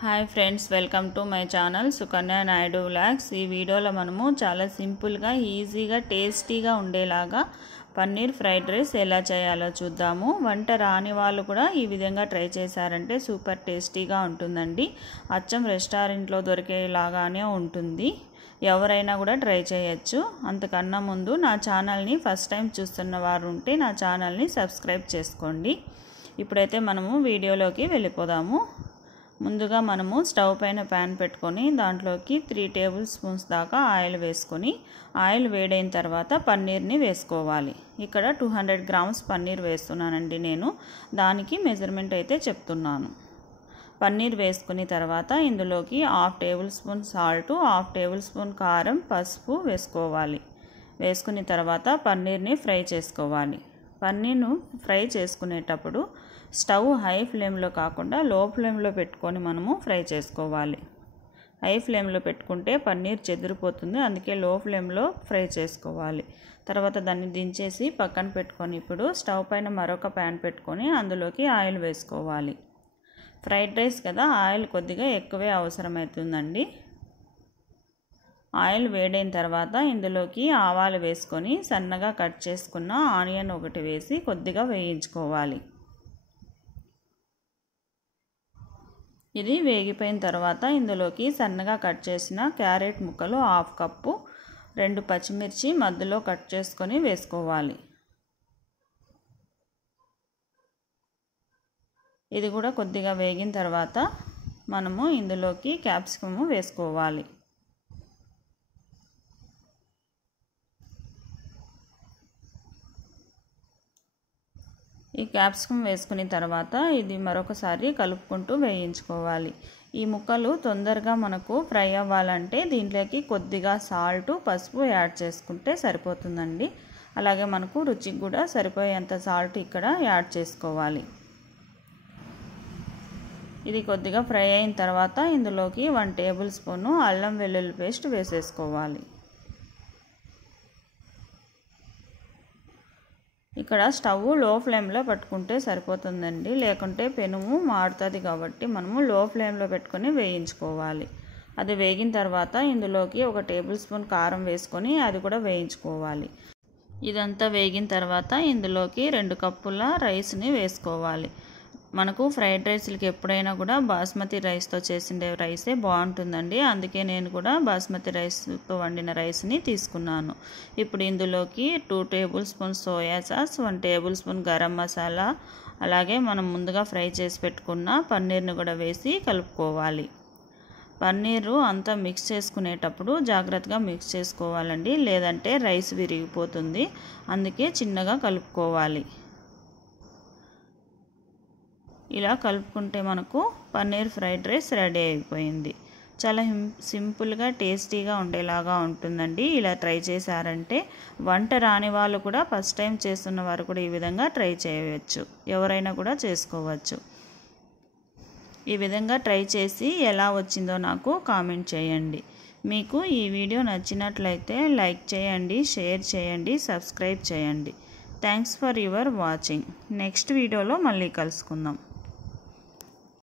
Hi friends, welcome to my channel Sukanya Naidu vlogs. ఈ వీడియోలో మనము చాలా సింపుల్గా ఈజీగా టేస్టీగా ఉండేలాగా పన్నీర్ ఫ్రైడ్ రైస్ ఎలా చేయాలో చూద్దాము. వంట రాని వాళ్ళు కూడా ఈ విధంగా ట్రై చేశారంటే సూపర్ టేస్టీగా ఉంటుందండి. అచ్చం రెస్టారెంట్లో దొరికేలాగానే ఉంటుంది. ఎవరైనా కూడా ట్రై చేయొచ్చు. అంతకన్నా ముందు నా ఛానల్ని ఫస్ట్ టైం చూస్తున్న వారు ఉంటే నా ఛానల్ని సబ్స్క్రైబ్ చేసుకోండి. ఇప్పుడైతే మనము వీడియోలోకి వెళ్ళిపోదాము. ముందుగా మనము స్టవ్ పైన ప్యాన్ పెట్టుకొని దాంట్లోకి 3 టేబుల్ స్పూన్స్ దాకా ఆయిల్ వేసుకొని ఆయిల్ వేడైన తర్వాత పన్నీర్ని వేసుకోవాలి. ఇక్కడ 200 గ్రామ్స్ పన్నీర్ వేస్తున్నానండి నేను. దానికి మెజర్మెంట్ అయితే చెప్తున్నాను. పన్నీర్ వేసుకున్న తర్వాత ఇందులోకి 1/2 table spoon salt, 1/2 table spoon కారం, పసుపు వేసుకోవాలి. వేసుకున్న తర్వాత పన్నీర్ని ఫ్రై చేసుకోవాలి. పన్నీర్ను ఫ్రై చేసుకునేటప్పుడు స్టవ్ హై ఫ్లేమ్లో కాకుండా లో ఫ్లేమ్లో పెట్టుకొని మనము ఫ్రై చేసుకోవాలి. హై ఫ్లేమ్లో పెట్టుకుంటే పన్నీర్ చెదిరిపోతుంది, అందుకే లో ఫ్లేమ్లో ఫ్రై చేసుకోవాలి. తర్వాత దాన్ని దించేసి పక్కన పెట్టుకొని ఇప్పుడు స్టవ్ పైన మరొక ప్యాన్ పెట్టుకొని అందులోకి ఆయిల్ వేసుకోవాలి. ఫ్రైడ్ రైస్ కదా, ఆయిల్ కొద్దిగా ఎక్కువే అవసరమవుతుందండి. ఆయిల్ వేడైన తర్వాత ఇందులోకి ఆవాలు వేసుకొని సన్నగా కట్ చేసుకున్న ఆనియన్ ఒకటి వేసి కొద్దిగా వేయించుకోవాలి. ఇది వేగిపోయిన తర్వాత ఇందులోకి సన్నగా కట్ చేసిన క్యారెట్ ముక్కలు 1/2 కప్పు, 2 పచ్చిమిర్చి మధ్యలో కట్ చేసుకొని వేసుకోవాలి. ఇది కూడా కొద్దిగా వేగిన తర్వాత మనము ఇందులోకి క్యాప్సికమ్ వేసుకోవాలి. ఈ క్యాప్సికమ్ వేసుకున్న తర్వాత ఇది మరొకసారి కలుపుకుంటూ వేయించుకోవాలి. ఈ ముక్కలు తొందరగా మనకు ఫ్రై అవ్వాలంటే దీంట్లోకి కొద్దిగా సాల్ట్, పసుపు యాడ్ చేసుకుంటే సరిపోతుందండి. అలాగే మనకు రుచికి కూడా సరిపోయేంత సాల్ట్ ఇక్కడ యాడ్ చేసుకోవాలి. ఇది కొద్దిగా ఫ్రై అయిన తర్వాత ఇందులోకి 1 టేబుల్ స్పూను అల్లం వెల్లుల్లి పేస్ట్ వేసేసుకోవాలి. ఇక్కడ స్టవ్ లో ఫ్లేమ్లో పెట్టుకుంటే సరిపోతుందండి, లేకుంటే పెనుము మాడుతుంది కాబట్టి మనము లో ఫ్లేమ్లో పెట్టుకొని వేయించుకోవాలి. అది వేగిన తర్వాత ఇందులోకి 1 టేబుల్ స్పూన్ కారం వేసుకొని అది కూడా వేయించుకోవాలి. ఇదంతా వేగిన తర్వాత ఇందులోకి 2 కప్పుల రైస్ని వేసుకోవాలి. మనకు ఫ్రైడ్ రైస్లకి ఎప్పుడైనా కూడా బాస్మతి రైస్తో చేసిండే రైసే బాగుంటుందండి. అందుకే నేను కూడా బాస్మతి రైస్తో వండిన రైస్ని తీసుకున్నాను. ఇప్పుడు ఇందులోకి 2 table spoon soya sauce, 1 table spoon garam masala, అలాగే మనం ముందుగా ఫ్రై చేసి పెట్టుకున్న పన్నీర్ని కూడా వేసి కలుపుకోవాలి. పన్నీరు అంతా మిక్స్ చేసుకునేటప్పుడు జాగ్రత్తగా మిక్స్ చేసుకోవాలండి, లేదంటే రైస్ విరిగిపోతుంది. అందుకే చిన్నగా కలుపుకోవాలి. ఇలా కలుపుకుంటే మనకు పన్నీర్ ఫ్రైడ్ రైస్ రెడీ అయిపోయింది. చాలా సింపుల్గా టేస్టీగా ఉండేలాగా ఉంటుందండి. ఇలా ట్రై చేశారంటే వంట రాని వాళ్ళు కూడా ఫస్ట్ టైం చేస్తున్న వారు కూడా ఈ విధంగా ట్రై చేయవచ్చు. ఎవరైనా కూడా చేసుకోవచ్చు. ఈ విధంగా ట్రై చేసి ఎలా వచ్చిందో నాకు కామెంట్ చేయండి. మీకు ఈ వీడియో నచ్చినట్లయితే లైక్ చేయండి, షేర్ చేయండి, సబ్స్క్రైబ్ చేయండి. Thanks for your watching. Next వీడియోలో మళ్ళీ కలుసుకుందాం.